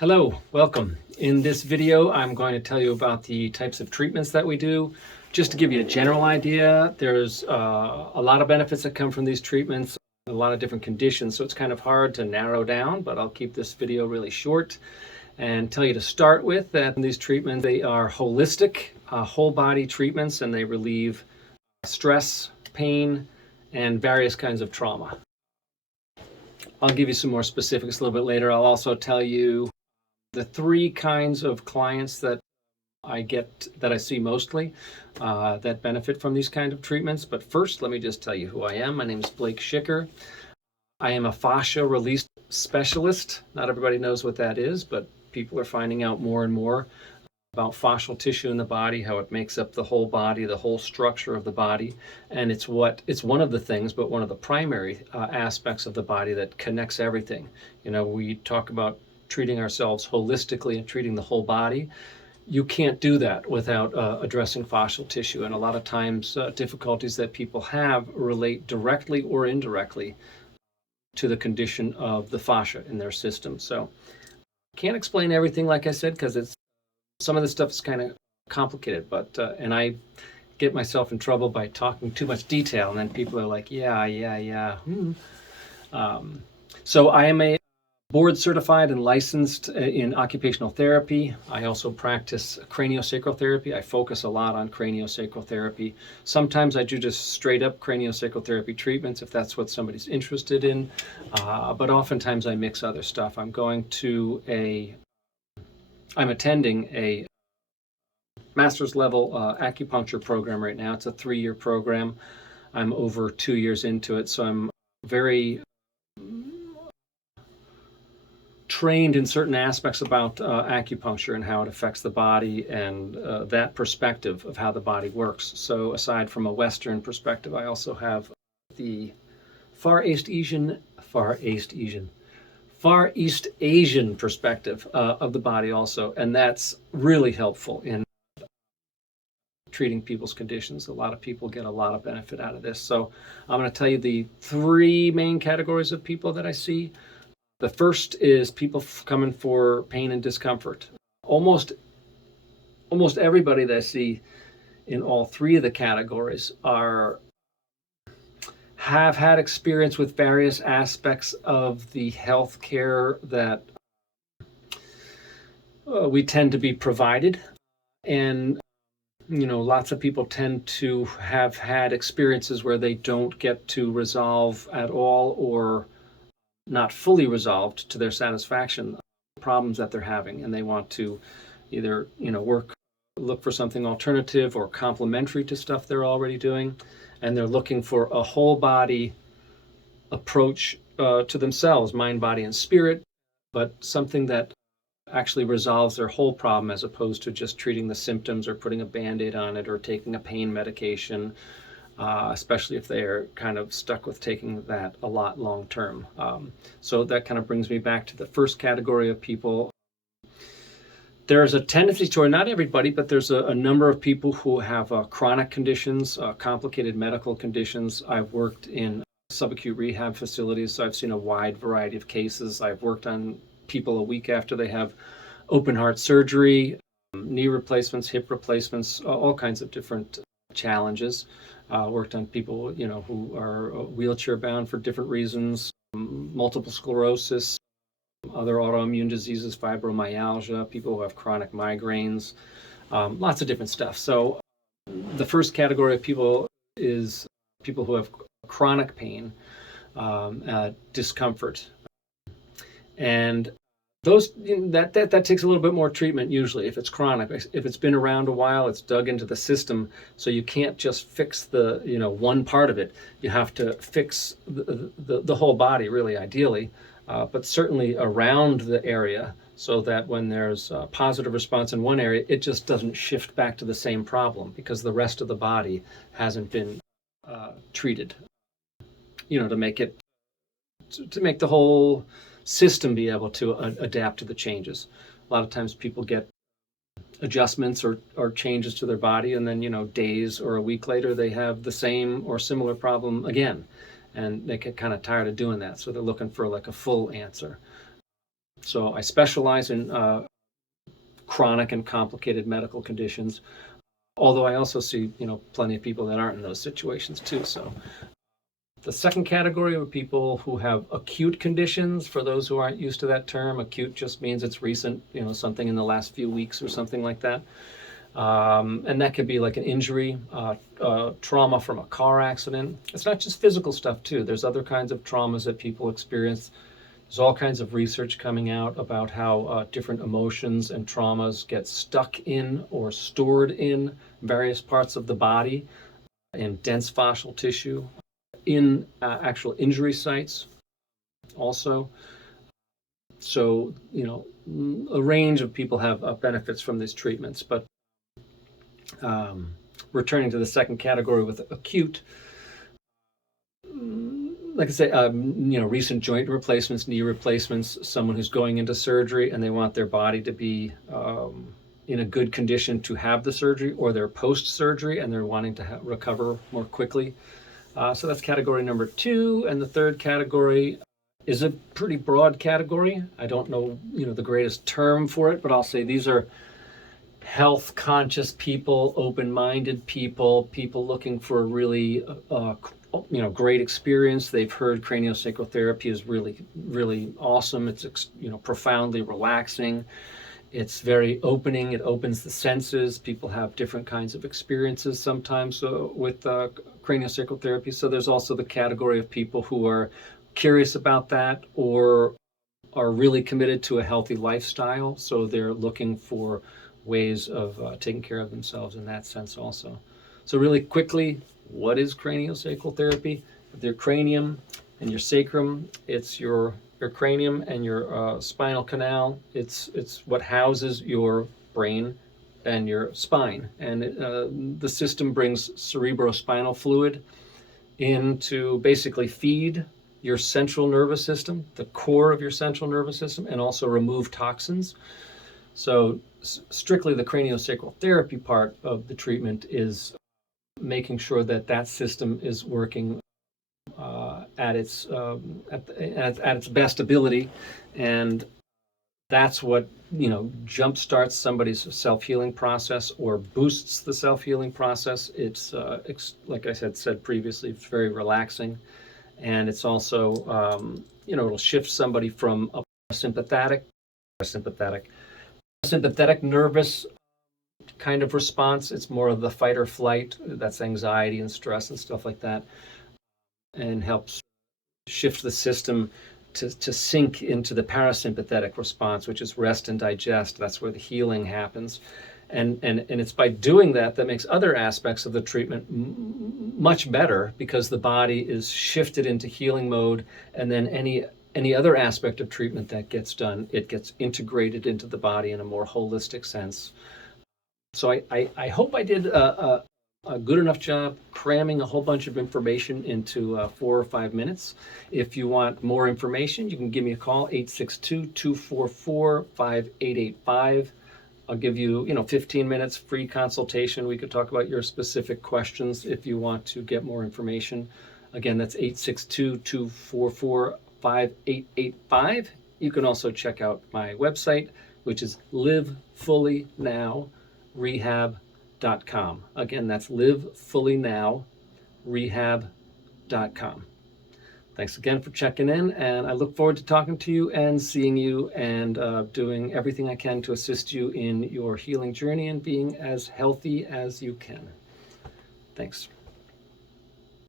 Hello, welcome. In this video, I'm going to tell you about the types of treatments that we do. Just to give you a general idea, there's a lot of benefits that come from these treatments, a lot of different conditions, so it's kind of hard to narrow down, but I'll keep this video really short and tell you to start with that these treatments, they are holistic, whole body treatments, and they relieve stress, pain, and various kinds of trauma. I'll give you some more specifics a little bit later. I'll also tell you the three kinds of clients that I see mostly that benefit from these kind of treatments. But first, let me just tell you who I am. My name is Blake Schicker. I am a fascia release specialist. Not everybody knows what that is, but people are finding out more and more about fascial tissue in the body, how it makes up the whole body, the whole structure of the body. And it's one of the things, but one of the primary aspects of the body that connects everything. You know, we talk about treating ourselves holistically and treating the whole body. You can't do that without addressing fascial tissue. And a lot of times difficulties that people have relate directly or indirectly to the condition of the fascia in their system. So can't explain everything, like I said, because some of the stuff is kind of complicated, but and I get myself in trouble by talking too much detail, and then people are like, yeah. So I am a board certified and licensed in occupational therapy. I also practice CranioSacral Therapy. I focus a lot on CranioSacral Therapy. Sometimes I do just straight up CranioSacral Therapy treatments if that's what somebody's interested in, but oftentimes I mix other stuff. I'm attending a master's level acupuncture program right now. It's a 3-year program. I'm over 2 years into it, so I'm very trained in certain aspects about acupuncture and how it affects the body and that perspective of how the body works. So aside from a Western perspective, I also have the Far East Asian perspective of the body also, and that's really helpful in treating people's conditions. A lot of people get a lot of benefit out of this. So I'm going to tell you the 3 main categories of people that I see. The first is people coming for pain and discomfort. Almost everybody that I see in all 3 of the categories have had experience with various aspects of the healthcare that we tend to be provided. And you know, lots of people tend to have had experiences where they don't get to resolve at all or not fully resolved to their satisfaction problems that they're having, and they want to either, you know, look for something alternative or complementary to stuff they're already doing, and they're looking for a whole body approach to themselves, mind, body, and spirit, but something that actually resolves their whole problem as opposed to just treating the symptoms or putting a Band-Aid on it or taking a pain medication, especially if they're kind of stuck with taking that a lot long term. So that kind of brings me back to the first category of people. There's a tendency toward, not everybody, but there's a number of people who have chronic conditions, complicated medical conditions. I've worked in subacute rehab facilities, so I've seen a wide variety of cases. I've worked on people a week after they have open heart surgery, knee replacements, hip replacements, all kinds of different challenges. Worked on people, you know, who are wheelchair bound for different reasons, multiple sclerosis, other autoimmune diseases, fibromyalgia, people who have chronic migraines, lots of different stuff. So the first category of people is people who have chronic pain, discomfort, and those that takes a little bit more treatment usually if it's chronic. If it's been around a while, it's dug into the system, so you can't just fix the, you know, one part of it. You have to fix the whole body, really, ideally, but certainly around the area, so that when there's a positive response in one area, it just doesn't shift back to the same problem because the rest of the body hasn't been treated, you know, to make the whole system be able to adapt to the changes. A lot of times people get adjustments or changes to their body, and then, you know, days or a week later they have the same or similar problem again, and they get kind of tired of doing that, so they're looking for like a full answer. So I specialize in chronic and complicated medical conditions, although I also see, plenty of people that aren't in those situations too. So the second category are people who have acute conditions. For those who aren't used to that term, acute just means it's recent, something in the last few weeks or something like that. And that could be like an injury, trauma from a car accident. It's not just physical stuff too. There's other kinds of traumas that people experience. There's all kinds of research coming out about how different emotions and traumas get stuck in or stored in various parts of the body, in dense fascial tissue, in actual injury sites also. So, a range of people have benefits from these treatments. But returning to the second category with acute, like I say, recent joint replacements, knee replacements, someone who's going into surgery and they want their body to be in a good condition to have the surgery, or they're post-surgery and they're wanting to recover more quickly. So that's category number 2. And the third category is a pretty broad category. I don't know, the greatest term for it, but I'll say these are health conscious people, open-minded people, people looking for a really great experience. They've heard craniosacral therapy is really, really awesome. It's profoundly relaxing. It's very opening. It opens the senses. People have different kinds of experiences sometimes with craniosacral therapy. So there's also the category of people who are curious about that or are really committed to a healthy lifestyle. So they're looking for ways of taking care of themselves in that sense also. So really quickly, what is craniosacral therapy? With your cranium and your sacrum, it's your cranium and your spinal canal. It's what houses your brain and your spine. And the system brings cerebrospinal fluid in to basically feed your central nervous system, the core of your central nervous system, and also remove toxins. So strictly the craniosacral therapy part of the treatment is making sure that system is working at its best ability, and that's what jump starts somebody's self-healing process or boosts the self-healing process. It's like I said previously, it's very relaxing, and it's also it'll shift somebody from a sympathetic nervous kind of response. It's more of the fight or flight. That's anxiety and stress and stuff like that, and helps shift the system to sink into the parasympathetic response, which is rest and digest. That's where the healing happens. And it's by doing that makes other aspects of the treatment much better, because the body is shifted into healing mode, and then any other aspect of treatment that gets done, it gets integrated into the body in a more holistic sense. So I hope I did a good enough job cramming a whole bunch of information into 4 or 5 minutes. If you want more information, you can give me a call, 862-244-5885. I'll give you, 15 minutes free consultation. We could talk about your specific questions if you want to get more information. Again, that's 862-244-5885. You can also check out my website, which is livefullyNowRehab.com. Again, that's livefullyNowRehab.com. Thanks again for checking in, and I look forward to talking to you and seeing you and doing everything I can to assist you in your healing journey and being as healthy as you can. Thanks.